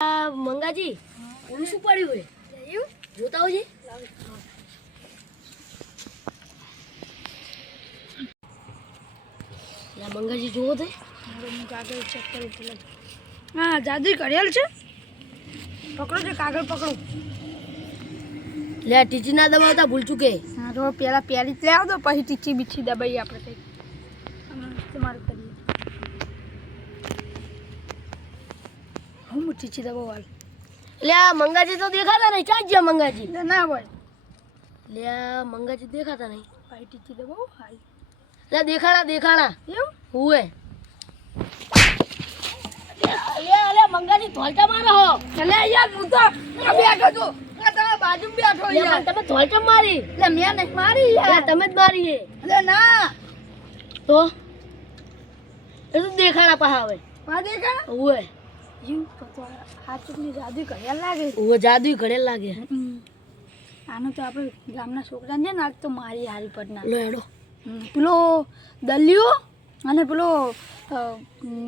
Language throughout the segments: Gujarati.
મંગાજી ઓલું શું પડ્યું હોય જોતા હોજે મંગાજી જોવો તો કાગળ ચેક કરું પેલા હા જાદુઈ ઘડિયાળ છે પકડો છે કાગળ પકડો લે ટીચી ના દબાવતા ભૂલ ચૂકે હા તો પેલા પેરી લે આવતો પછી ટીચી બીચી દબાઈ આપણે કઈ ઇસ્તેમાલ કરીએ હું ટીચી દબાવવા લે મંગાજી તો દેખાતા નહીં ક્યાં ગયા મંગાજી ના હોય લે મંગાજી દેખાતા નહીં પછી ટીચી દબાવો હાલ લે દેખાણા એવું હુએ અલે મંગાજી ધોલટા મારો હો લે યાર હું તો બેઠો છું તમે બાજુ બેઠો યાર તમે ધોલટા મારી લે મેં નહીં મારી યાર તમે જ મારી હે લે ના તો એ તો દેખાણા પા આવે પા દેખાણા હુએ યુ તો હાચુની જાદુઈ ઘડિયાળ લાગે હુએ જાદુઈ ઘડિયાળ લાગે આનો તો આપણે ગામના છોકરાને ને આજ તો મારી હારી પટના લો હેડો પેલો દલિયો અને પેલો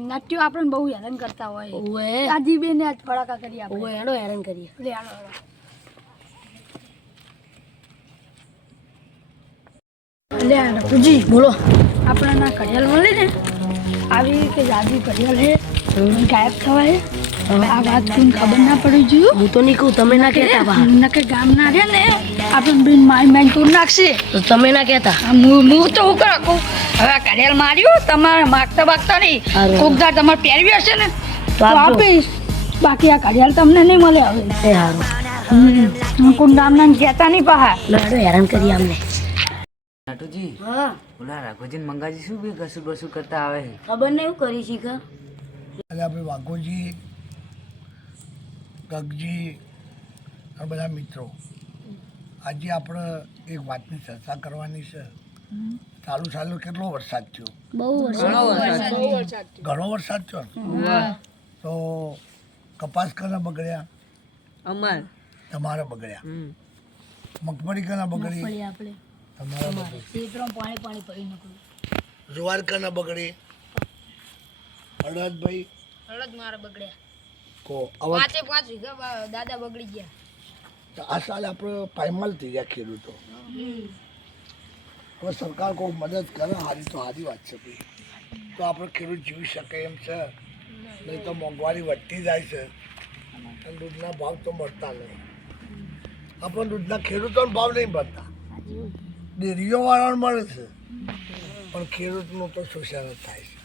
નાટ્યો આપણને બહુ હેરાન કરતા હોય ઓએ આજી બેને આજ ફડાકા કરી આપણે ઓએ હેડો હેરાન કરીએ લે હેડો લે પૂજી બોલો આપણે ના ઘડિયાળ મળે ને આવી કે જાદુ ઘડિયાળ હે ગાયબ થવાય આ વાત તમને ખબર ના પડી જોઈએ હું તો નહીં કહું તમે ના કહેતા બા નકે ગામ ના રે ને આપણે બિન મારી તોડ નાખશે તો તમે ના કહેતા હું તો હું કહું હવે ઘડિયાળ માર્યું તમારે માગતા નહીં કોકદાર તમારે પહેરવી હશે ને તો આપીશ બાકી આ ઘડિયાળ તમને નહીં મળે હવે એ સારું કોઈ ગામના કહેતા નહીં પા લડો હેરાન કરી અમને નાટુજી હા ઓલા રાઘોજી મંગાજી શું બી કશું બસું કરતા આવે ખબર નહીં એવું કરી શીખ એટલે આપણે વાઘોજી ગગજી આ બધા મિત્રો આજે આપણે એક વાતની ચર્ચા કરવાની છે ચાલુ કેટલો વરસાદ થયો બહુ ઘણો વરસાદ થયો તો કપાસ કના બગડ્યા તમારા બગડ્યા મગફળી કના બગડી આપણે તમારા પાણી પડી નકળું જુવાર કના બગડી હળદભાઈ હળદ મારા બગડ્યા કો 5 વીઘા દાદા બગડી ગયા આ સાલ આપણે પાયમાલ થઈ ગયા ખેડૂતો હવે સરકાર કોઈ મદદ કરે સારી વાત છે ભાઈ તો આપણે ખેડૂત જીવી શકે એમ છે નહીં તો મોંઘવારી વધતી જાય છે અને દૂધના ભાવ તો મળતા નહીં આપણને દૂધના ખેડૂતોનો ભાવ નહીં મળતા ડેરીઓવાળાને મળે છે પણ ખેડૂતનું તો શોષણ જ થાય છે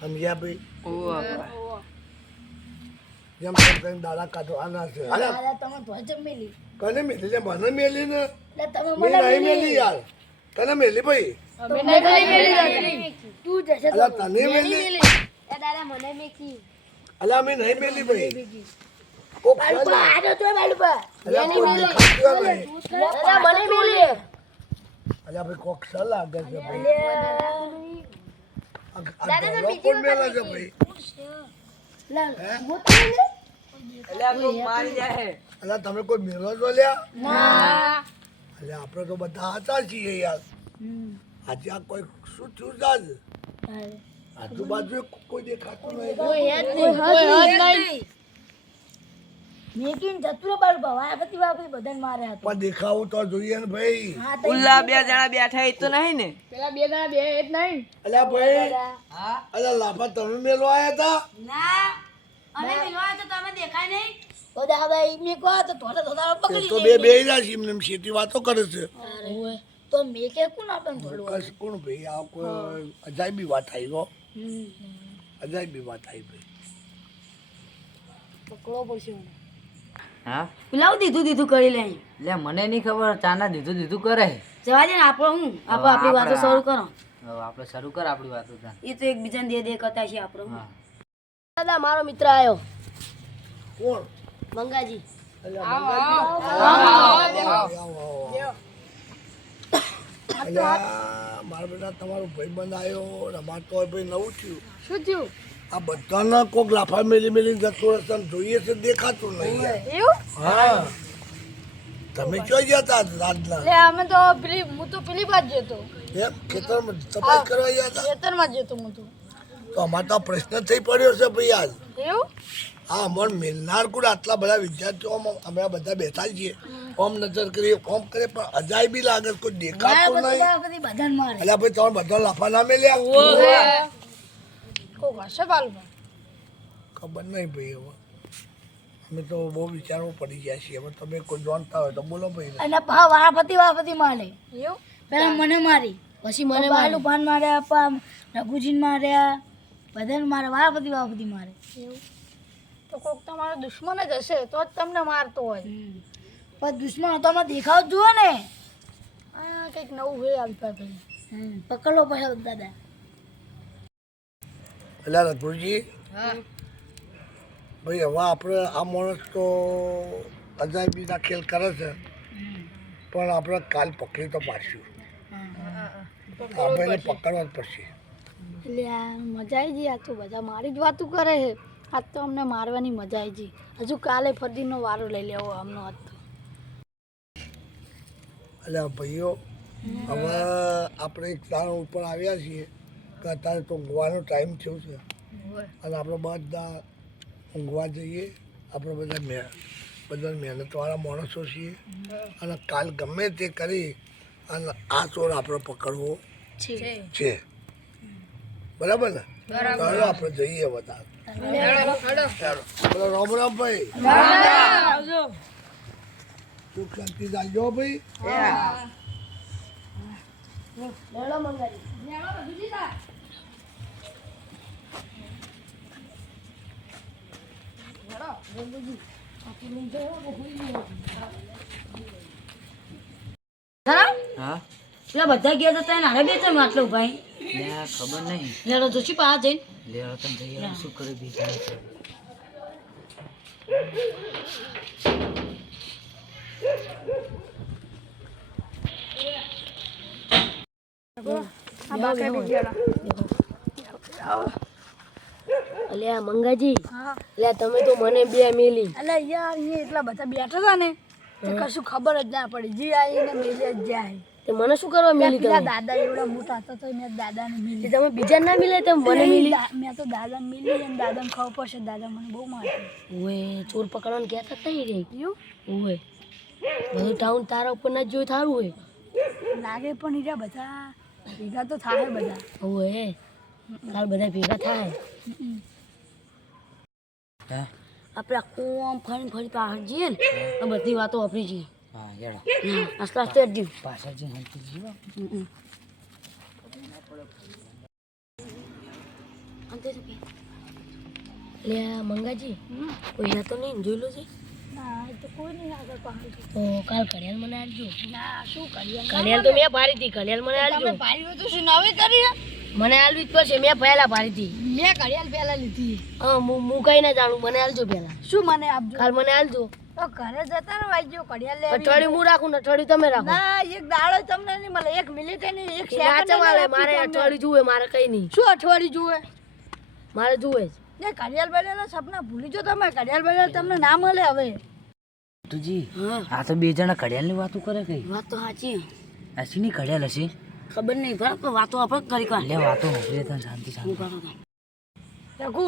સમજ્યા ભાઈ જેમ તમે દાડા કાઢવાના છે તમે ધ્વજ મેલી કને મેલી લે મને મેલી ને તમે મેં નહીં મેલી યાર કને મેલી ભાઈ તું જશે અલા તને મેલી દાદા મને મેકી અલા મેં નહીં મેલી ભાઈ બાલુપા આજો તો બાલુપા અલા કોઈ દેખાતું નહીં દાદા મને મેલી અલા ભાઈ કોક સલ લાગે છે ભાઈ દાદા તો બીજી મેલા છે ભાઈ અલા તમે કોઈ મેલો જો લ્યા ના એટલે આપણે તો બધા હતા છીએ યાર આજે આ કોઈ શું થયું જાજ આજુબાજુ કોઈ દેખાતું નહીં મેકીન જતુરો બાલુપા વાપતી બધાને મારે હતો પણ દેખાવું તો જોઈએ ને ભાઈ ઉલ્લા બે જણા બેઠા એ તો નહીં ને પેલા બે જણા બે જ નહીં અલા ભાઈ અલા લાફા તમે મેલો આયા હતા ના અમે મિલવા તો તમે દેખાય નહીં તો દાદા ઈમે કો તો થોડા થોડા પકડી તો બે રહ્યા છે એમને સીધી વાતો કરે છે તો મે કે કોણ આપણ થોડું કશ કોણ ભાઈ આ કોઈ અજાયબી વાત આવી ગો અજાયબી વાત આવી ભાઈ પકડો પડશે હા લાવ દીધું કરી લે લે મને નહીં ખબર ચાના દીધું કરે જવા દે ને આપણો હું આપણી વાતો શરૂ કરો હવે આપણે શરૂ કર આપણી વાતો એ તો એકબીજાને દે કરતા છે આપણો હા દાદા મારો મિત્ર આવ્યો કોણ મંગાજી મારા બેટા તમારો ભાઈબંધ આવ્યો ને અમારે તો ભાઈ નવું થયું શું થયું આ બધાના કોક લાફા મેલી જતો રહેશે જોઈએ છે દેખાતું નહીં એવું હા તમે ક્યાં ગયા હતા રાજના? લે અમે તો પેલી હું તો પેલી બાજ જતો એમ ખેતરમાં સફાઈ કરવા ગયા હતા? ખેતરમાં જતો હું તો તો અમારે તો આ પ્રશ્ન થઈ પડ્યો છે ભાઈ આજ. એવું હા, અમને મિલનાર કુડ આટલા બધા વિદ્યાર્થીઓ અમે બધા બેઠા છીએ, ઓમ નજર કરીએ ઓમ કરીએ પણ અજાય બી લાગે કોઈ દેખાતું નહીં. બધાને મારે એટલે ભાઈ તમે બધા લાફા ના મેલ્યા? કોક હશે બાલુભાઈ ખબર નહીં ભાઈ. હવે અમે તો બહુ વિચારવું પડી ગયા છીએ. હવે તમે કોઈ જાણતા હોય તો બોલો ભાઈ. અને વાપતી મારે એવું પેલા મને મારી પછી મને બાલુ પાન માર્યા પા રઘુજીને માર્યા બધાને મારે વાપતી મારે એવું તો કોક તમારો દુશ્મન જ હશે તો જ તમને મારતો હોય પણ દુશ્મન તમને દેખાવ જુઓ ને આ કંઈક નવું હોય આવી ભાઈ પકડો પછી દાદા. એટલે રઘુજી ભાઈ હવે આપણે આ માણસ તો અજાયબીના ખેલ કરે છે પણ આપણે કાલ પકડી તો પાડશું. આપણે એને પકડવા જ પડશે. એટલે આ મજા આવી ગઈ. આ તો બધા મારી જ વાતું કરે છે. આજ તો અમને મારવાની મજા આવી ગઈ. હજુ કાલે ફરદીનો વારો લઈ લેવો આમનો આજ તો. એટલે ભાઈઓ હવે આપણે એક તાણ ઉપર આવ્યા છીએ કે અત્યારે તો ઊંઘવાનો ટાઈમ થયો છે અને આપણે બધા ઊંઘવા જઈએ. આપણે બધા મહેનતવાળા માણસો છીએ અને કાલ ગમે તે કરી અને આ ચોર આપણે પકડવો છે. બરાબર ને? ચાલો આપણે જઈએ બધા. રામ રામ ભાઈ. સુખ શાંતિ જાજો ભાઈ. હા પેલા બધા ગયા હતા નાના બે ત્રણ આટલો ભાઈ ખબર નહીં. લેડો જોશી પા જઈને લેવા તમે જઈએ શું કરે બીજા અલ્યા મંગાજી અલ્યા તમે તો મને બે મેલી અલ્યા યાર અહીંયા એટલા બધા બેઠા હતા ને તો કશું ખબર જ ના પડી જી આવીને મેલી જ જાય તે મને શું કરવા મેલી તમે દાદા એવડા મોટા હતા તો મેં દાદાને મેલી તમે બીજા ના મિલે તમે મને મેલી મેં તો દાદા મેલી અને દાદાને ખબર પડશે દાદા મને બહુ મારે ઓએ ચોર પકડવાનું કહેતા થઈ રહી ગયું ઓએ બધું ટાઉન તારા ઉપર ના જોઈ થારું હોય લાગે પણ ઈરા બધા ભેગા તો થાય બધા ઓએ કાલ બધા ભેગા થાય આપણે કોમ ફરી પાછળ જઈએ ને બધી વાતો વાપરી જઈએ. હા યાર આસ્તે આસ્તે જ જીવ પાછળ જે હંતી જીવો લે મંગાજી કોઈ તો નહીં જોઈ લો છે ના તો કોઈ નહીં આગળ પાછળ તો કાલ ઘડિયાળ મને આલજો. ના શું ઘડિયાળ તો મેં પાડી હતી ઘડિયાળ મને આલજો. તમે પાડી તો શું નવી કરી મને આલવી જ પડશે. મેં પહેલા પાડી હતી. મેં ઘડિયાળ પહેલા લીધી. હા હું કઈ ના જાણું મને આલજો પહેલા. શું મને આપજો? કાલ મને આલજો. તો ઘરે જતા ને વાઈજો ઘડિયાળ લેવી. અઠવાડિયું હું રાખું ને અઠવાડિયું તમે રાખો. ના એક દાડો તમને નહીં મળે એક મિનિટ નહીં એક સેકન્ડ નહીં. મારે અઠવાડિયું જુએ મારે કઈ નહીં. શું અઠવાડિયું જુએ? મારે જુએ જ. ને ઘડિયાળ બદલેલા સપના ભૂલી જો તમે. ઘડિયાળ બદલે તમને ના મળે હવે. તુજી આ તો બે જણા ઘડિયાળની વાતો કરે કઈ વાત તો સાચી. આશીની ઘડિયાળ હશે ખબર નહીં પણ વાતો આપણે કરી કાઢ લે વાતો હોભરે તને શાંતિ શાંતિ રઘુ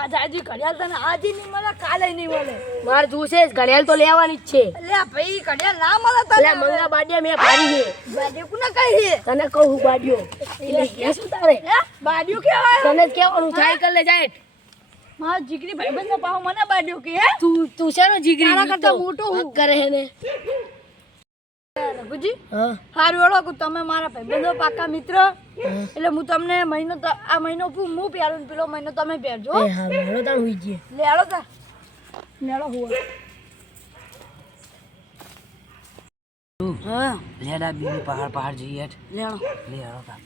આ જાજી ઘડિયાળ તને આજે નહીં મળે કાલે નહીં મળે. માર જોશે જ ઘડિયાળ તો લેવાની જ છે. લે ભાઈ ઘડિયાળ ના મળે તને. લે મંગા બાડિયા મે ભારી છે. બાડિયો કોને કહી છે? તને કહું બાડિયો. એટલે કે શું તારે? બાડિયો કેવાય? તને જ કેવાનું સાયકલ લે જાય. માર જીગરી ભાઈબંધનો પાવ મને બાડિયો કે હે? તું શેનો જીગરી? તારા કરતા મોટો હું કરે હે ને. રઘુજી હારું ઓળો તમે મારા ભાઈબંધો પાકા મિત્ર એટલે હું તમને મહિનો આ મહિનો હું પહેરું પેલો મહિનો તમે પહેરજો. લેડો તા લેડો હુઆ. હા લેડા બી પહાડ જઈએ લેડો લે હાલો તા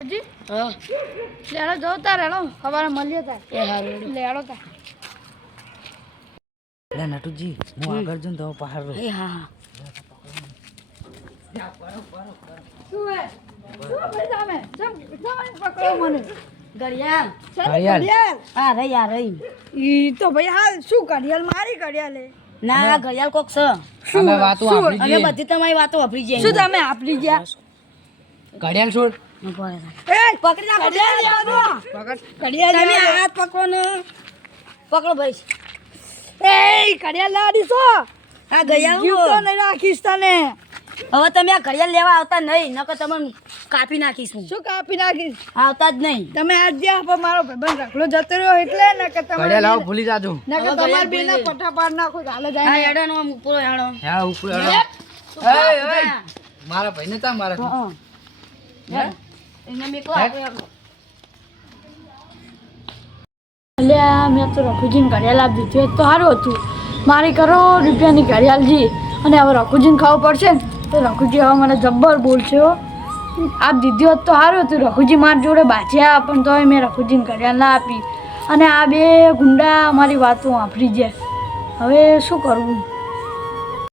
જી હા લેડો જો તા રેડો સવારે મળીએ તા એ હારું લેડો તા. લે નટુજી હું આગળ જઉં તો પહાડ રહો. એ હા શું હે શું ભાઈ તમે પકડો મને ઘડિયાળ ઘડિયાળ. હા રહી આ રહી ઈ તો ભાઈ હાલ શું ઘડિયાળ મારી ઘડિયાળ હે. ના આ ઘડિયાળ કોક છે અમે વાતો આપણી અમે બધી તમારી વાતો વાપરી જાય શું તમે આપલી ગયા ઘડિયાળ છોડ. એ પકડી નાખો ઘડિયાળ તમે લેવા હાથ પકડો ને પકડો ભાઈ દે. એ ઘડિયાળ લાવી દીધો આ ઘડિયાળ જીવતો નહીં રાખીશ તને હવે તમે આ ઘડિયાળ લેવા આવતા નહીં નકર તમને કાપી નાખીશ હું શું કાપી નાખીશ આવતા જ નહીં તમે આજ જ્યાં પણ મારો ભાઈબંધ રખડો જતો રહ્યો એટલે ને કે ઘડિયાળ આવો ભૂલી જાજો. તમારે બેના પઠા પાડ નાખો તો હાલે હા જાય હેડો નો પૂરો હેડો હા ઉપર મારા ભાઈને તા મારા હા એને મેકો આપો અલ્યા મેં તો રખુજીને ઘડિયાળ આપી દીધી તો સારું હતું મારી કરોડ રૂપિયાની ઘડિયાળ જી અને હવે રખુજીને ખાવું પડશે ને તો રખુજી હવે મને જબ્બર બોલશે હો આપ દીધી હોત તો સારું હતું રખુજી મારી જોડે બાજ્યા પણ તોય મેં રખુજીને ઘડિયાળ ના આપી અને આ બે ગુંડા મારી વાતો વાપરી જાય હવે શું કરવું